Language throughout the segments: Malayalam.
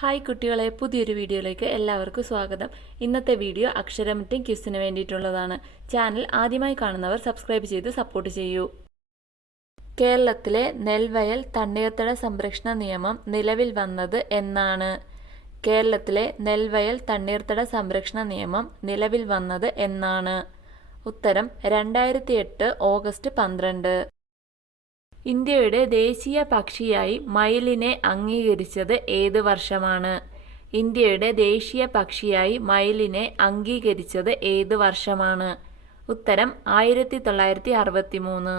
ഹായ് കുട്ടികളെ, പുതിയൊരു വീഡിയോയിലേക്ക് എല്ലാവർക്കും സ്വാഗതം. ഇന്നത്തെ വീഡിയോ അക്ഷരമുറ്റം ക്വിസിന് വേണ്ടിയിട്ടുള്ളതാണ്. ചാനൽ ആദ്യമായി കാണുന്നവർ സബ്സ്ക്രൈബ് ചെയ്ത് സപ്പോർട്ട് ചെയ്യൂ. കേരളത്തിലെ നെൽവയൽ തണ്ണീർത്തട സംരക്ഷണ നിയമം നിലവിൽ വന്നത് എന്നാണ്? കേരളത്തിലെ നെൽവയൽ തണ്ണീർത്തട സംരക്ഷണ നിയമം നിലവിൽ വന്നത് എന്നാണ്? ഉത്തരം 2008 ഓഗസ്റ്റ് 12. ഇന്ത്യയുടെ ദേശീയ പക്ഷിയായി മയിലിനെ അംഗീകരിച്ചത് ഏത് വർഷമാണ്? ഇന്ത്യയുടെ ദേശീയ പക്ഷിയായി മയിലിനെ അംഗീകരിച്ചത് ഏത് വർഷമാണ്? ഉത്തരം 1963.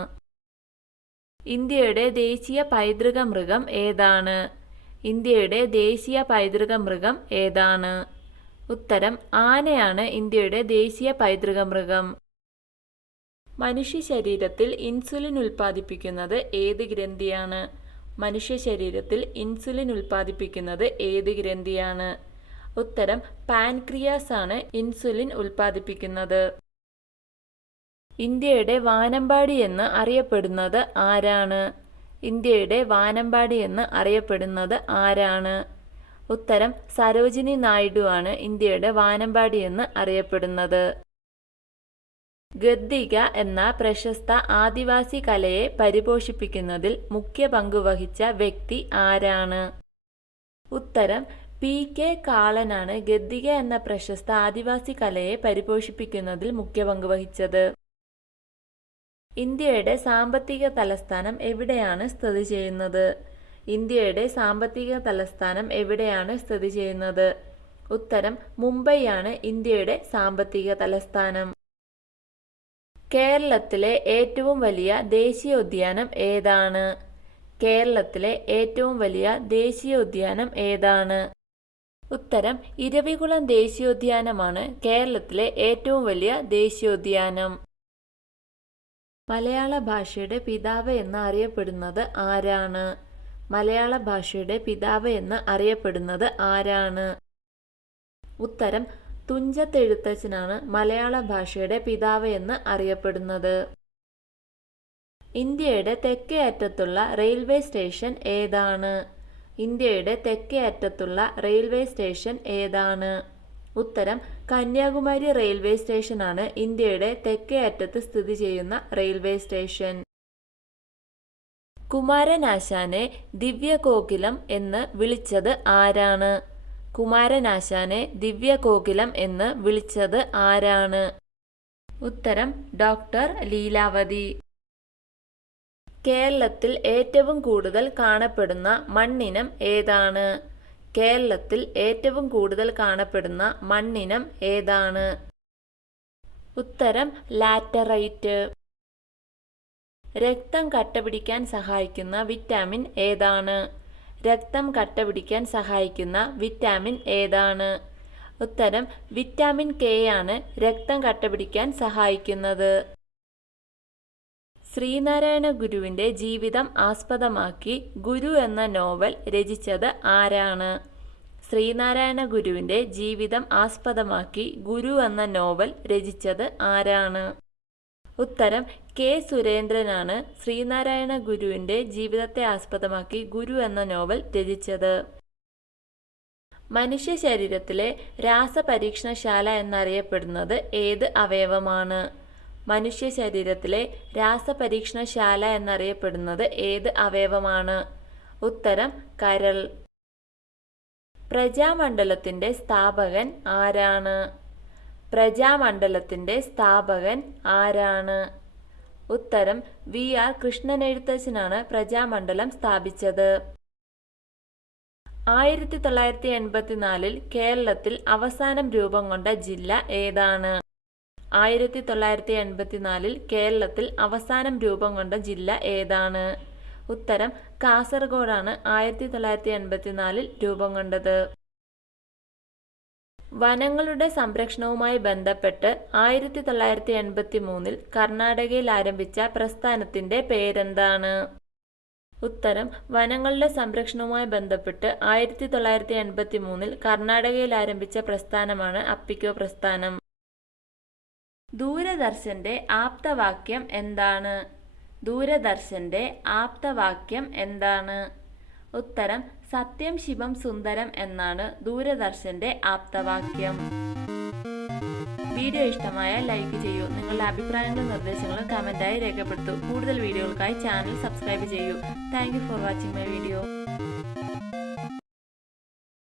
ഇന്ത്യയുടെ ദേശീയ പൈതൃക മൃഗം ഏതാണ്? ഇന്ത്യയുടെ ദേശീയ പൈതൃക മൃഗം ഏതാണ്? ഉത്തരം ആനയാണ് ഇന്ത്യയുടെ ദേശീയ പൈതൃക മൃഗം. മനുഷ്യ ശരീരത്തിൽ ഇൻസുലിൻ ഉൽപ്പാദിപ്പിക്കുന്നത് ഏത് ഗ്രന്ഥിയാണ്? മനുഷ്യ ശരീരത്തിൽ ഇൻസുലിൻ ഉൽപ്പാദിപ്പിക്കുന്നത് ഏത് ഗ്രന്ഥിയാണ്? ഉത്തരം പാൻക്രിയാസ് ആണ് ഇൻസുലിൻ ഉൽപ്പാദിപ്പിക്കുന്നത്. ഇന്ത്യയുടെ വാനമ്പാടി എന്ന് അറിയപ്പെടുന്നത് ആരാണ്? ഇന്ത്യയുടെ വാനമ്പാടി എന്ന് അറിയപ്പെടുന്നത് ആരാണ്? ഉത്തരം സരോജിനി നായിഡു ആണ് ഇന്ത്യയുടെ വാനമ്പാടി എന്ന് അറിയപ്പെടുന്നത്. ഗദ്ദിക എന്ന പ്രശസ്ത ആദിവാസി കലയെ പരിപോഷിപ്പിക്കുന്നതിൽ മുഖ്യ പങ്കുവഹിച്ച വ്യക്തി ആരാണ്? ഉത്തരം P.K. കാളനാണ് ഗദ്ദിക എന്ന പ്രശസ്ത ആദിവാസി കലയെ പരിപോഷിപ്പിക്കുന്നതിൽ മുഖ്യ പങ്കുവഹിച്ചത്. ഇന്ത്യയുടെ സാമ്പത്തിക തലസ്ഥാനം എവിടെയാണ് സ്ഥിതി ചെയ്യുന്നത്? ഇന്ത്യയുടെ സാമ്പത്തിക തലസ്ഥാനം എവിടെയാണ് സ്ഥിതി ചെയ്യുന്നത്? ഉത്തരം മുംബൈയാണ് ഇന്ത്യയുടെ സാമ്പത്തിക തലസ്ഥാനം. കേരളത്തിലെ ഏറ്റവും വലിയ ദേശീയോദ്യാനം ഏതാണ്? കേരളത്തിലെ ഏറ്റവും വലിയ ദേശീയോദ്യാനം ഏതാണ്? ഉത്തരം ഇരവികുളം ദേശീയോദ്യാനമാണ് കേരളത്തിലെ ഏറ്റവും വലിയ ദേശീയോദ്യാനം. മലയാള ഭാഷയുടെ പിതാവ് എന്ന് അറിയപ്പെടുന്നത് ആരാണ്? മലയാള ഭാഷയുടെ പിതാവ് എന്ന് അറിയപ്പെടുന്നത് ആരാണ്? ഉത്തരം തുഞ്ചത്തെഴുത്തച്ഛനാണ് മലയാള ഭാഷയുടെ പിതാവ് എന്ന് അറിയപ്പെടുന്നത്. ഇന്ത്യയുടെ തെക്കേ അറ്റത്തുള്ള റെയിൽവേ സ്റ്റേഷൻ ഏതാണ്? ഇന്ത്യയുടെ തെക്കേ അറ്റത്തുള്ള റെയിൽവേ സ്റ്റേഷൻ ഏതാണ്? ഉത്തരം കന്യാകുമാരി റെയിൽവേ സ്റ്റേഷനാണ് ഇന്ത്യയുടെ തെക്കേ അറ്റത്ത് സ്ഥിതി ചെയ്യുന്ന റെയിൽവേ സ്റ്റേഷൻ. കുമാരനാശാനെ ദിവ്യകോകിലം എന്ന് വിളിച്ചത് ആരാണ്? കുമാരനാശാനെ ദിവ്യകോകിലം എന്ന് വിളിച്ചത് ആരാണ്? ഉത്തരം ഡോക്ടർ ലീലാവതി. കേരളത്തിൽ ഏറ്റവും കൂടുതൽ കാണപ്പെടുന്ന മണ്ണിനം ഏതാണ്? കേരളത്തിൽ ഏറ്റവും കൂടുതൽ കാണപ്പെടുന്ന മണ്ണിനം ഏതാണ്? ഉത്തരം ലാറ്ററൈറ്റ്. രക്തം കട്ടപിടിക്കാൻ സഹായിക്കുന്ന വിറ്റാമിൻ ഏതാണ്? രക്തം കട്ടപിടിക്കാൻ സഹായിക്കുന്ന വിറ്റാമിൻ ഏതാണ്? ഉത്തരം വിറ്റാമിൻ K ആണ് രക്തം കട്ടപിടിക്കാൻ സഹായിക്കുന്നത്. ശ്രീനാരായണ ഗുരുവിൻ്റെ ജീവിതം ആസ്പദമാക്കി ഗുരു എന്ന നോവൽ രചിച്ചത് ആരാണ്? ശ്രീനാരായണ ഗുരുവിൻ്റെ ജീവിതം ആസ്പദമാക്കി ഗുരു എന്ന നോവൽ രചിച്ചത് ആരാണ്? ഉത്തരം K. സുരേന്ദ്രനാണ് ശ്രീനാരായണ ഗുരുവിൻ്റെ ജീവിതത്തെ ആസ്പദമാക്കി ഗുരു എന്ന നോവൽ രചിച്ചത്. മനുഷ്യ ശരീരത്തിലെ രാസപരീക്ഷണശാല എന്നറിയപ്പെടുന്നത് ഏത് അവയവമാണ്? മനുഷ്യ ശരീരത്തിലെ രാസപരീക്ഷണശാല എന്നറിയപ്പെടുന്നത് ഏത് അവയവമാണ്? ഉത്തരം കരൾ. പ്രജാമണ്ഡലത്തിൻ്റെ സ്ഥാപകൻ ആരാണ്? പ്രജാമണ്ഡലത്തിൻ്റെ സ്ഥാപകൻ ആരാണ്? ഉത്തരം V.R. കൃഷ്ണനെഴുത്തച്ഛനാണ് പ്രജാമണ്ഡലം സ്ഥാപിച്ചത്. 1984 കേരളത്തിൽ അവസാനം രൂപം കൊണ്ട ജില്ല ഏതാണ്? 1984 കേരളത്തിൽ അവസാനം രൂപം കൊണ്ട ജില്ല ഏതാണ്? ഉത്തരം കാസർഗോഡാണ് 1984 രൂപം കൊണ്ടത്. വനങ്ങളുടെ സംരക്ഷണവുമായി ബന്ധപ്പെട്ട് 1983 കർണാടകയിൽ ആരംഭിച്ച പ്രസ്ഥാനത്തിൻ്റെ പേരെന്താണ്? ഉത്തരം വനങ്ങളുടെ സംരക്ഷണവുമായി ബന്ധപ്പെട്ട് 1983 കർണാടകയിൽ ആരംഭിച്ച പ്രസ്ഥാനമാണ് അപ്പിക്കോ പ്രസ്ഥാനം. ദൂരദർശന്റെ ആപ്തവാക്യം എന്താണ്? ദൂരദർശന്റെ ആപ്തവാക്യം എന്താണ്? ഉത്തരം സത്യം ശിവം സുന്ദരം എന്നാണ് ദൂരദർശന്റെ ആപ്തവാക്യം. വീഡിയോ ഇഷ്ടമായാൽ ലൈക്ക് ചെയ്യൂ. നിങ്ങളുടെ അഭിപ്രായങ്ങളും നിർദ്ദേശങ്ങളും കമന്റായി രേഖപ്പെടുത്തൂ. കൂടുതൽ വീഡിയോകൾക്കായി ചാനൽ സബ്സ്ക്രൈബ് ചെയ്യൂ. Thank you for watching my video.